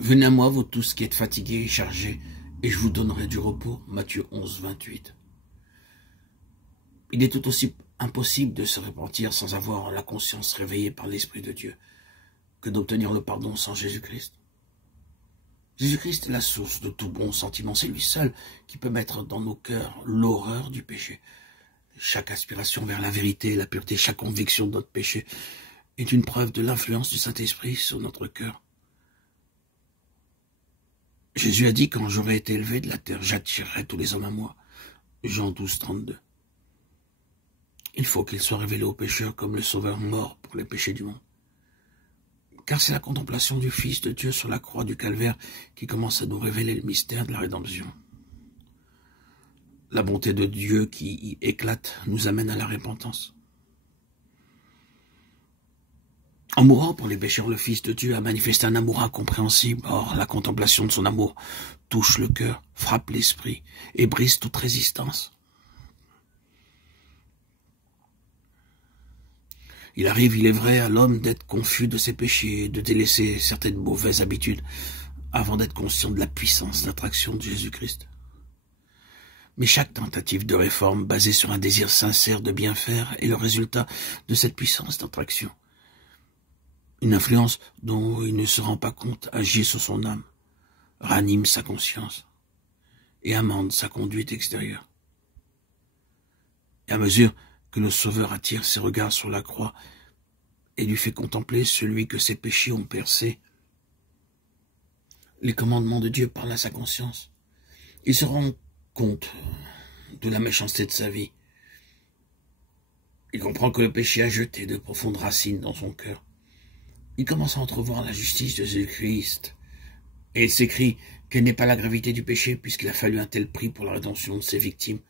Venez à moi, vous tous qui êtes fatigués et chargés, et je vous donnerai du repos. Matthieu 11, 28. Il est tout aussi impossible de se repentir sans avoir la conscience réveillée par l'Esprit de Dieu que d'obtenir le pardon sans Jésus-Christ. Jésus-Christ est la source de tout bon sentiment. C'est lui seul qui peut mettre dans nos cœurs l'horreur du péché. Chaque aspiration vers la vérité, la pureté, chaque conviction de notre péché est une preuve de l'influence du Saint-Esprit sur notre cœur. Jésus a dit, quand j'aurai été élevé de la terre, j'attirerai tous les hommes à moi. Jean 12, 32. Il faut qu'il soit révélé aux pécheurs comme le Sauveur mort pour les péchés du monde. Car c'est la contemplation du Fils de Dieu sur la croix du Calvaire qui commence à nous révéler le mystère de la rédemption. La bonté de Dieu qui y éclate nous amène à la repentance. En mourant pour les pécheurs, le Fils de Dieu a manifesté un amour incompréhensible. Or, la contemplation de son amour touche le cœur, frappe l'esprit et brise toute résistance. Il arrive, il est vrai, à l'homme d'être confus de ses péchés, de délaisser certaines mauvaises habitudes, avant d'être conscient de la puissance d'attraction de Jésus-Christ. Mais chaque tentative de réforme basée sur un désir sincère de bien faire est le résultat de cette puissance d'attraction. Une influence dont il ne se rend pas compte agit sur son âme, ranime sa conscience et amende sa conduite extérieure. Et à mesure que le Sauveur attire ses regards sur la croix et lui fait contempler celui que ses péchés ont percé, les commandements de Dieu parlent à sa conscience. Il se rend compte de la méchanceté de sa vie. Il comprend que le péché a jeté de profondes racines dans son cœur. Il commence à entrevoir la justice de Jésus-Christ et il s'écrie quelle n'est pas la gravité du péché puisqu'il a fallu un tel prix pour la rédemption de ses victimes.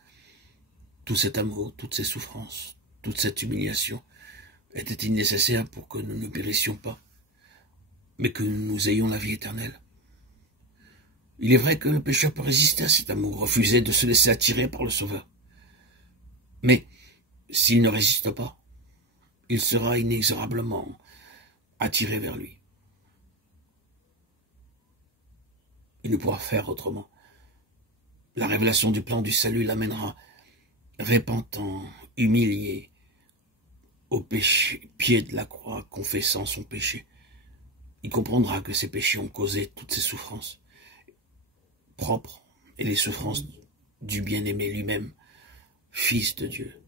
Tout cet amour, toutes ces souffrances, toute cette humiliation était-il nécessaire pour que nous ne périssions pas, mais que nous ayons la vie éternelle? Il est vrai que le pécheur peut résister à cet amour, refuser de se laisser attirer par le Sauveur. Mais s'il ne résiste pas, il sera inexorablement attiré vers lui. Il ne pourra faire autrement. La révélation du plan du salut l'amènera repentant, humilié, au pied de la croix, confessant son péché. Il comprendra que ses péchés ont causé toutes ses souffrances propres et les souffrances du bien-aimé lui-même, Fils de Dieu.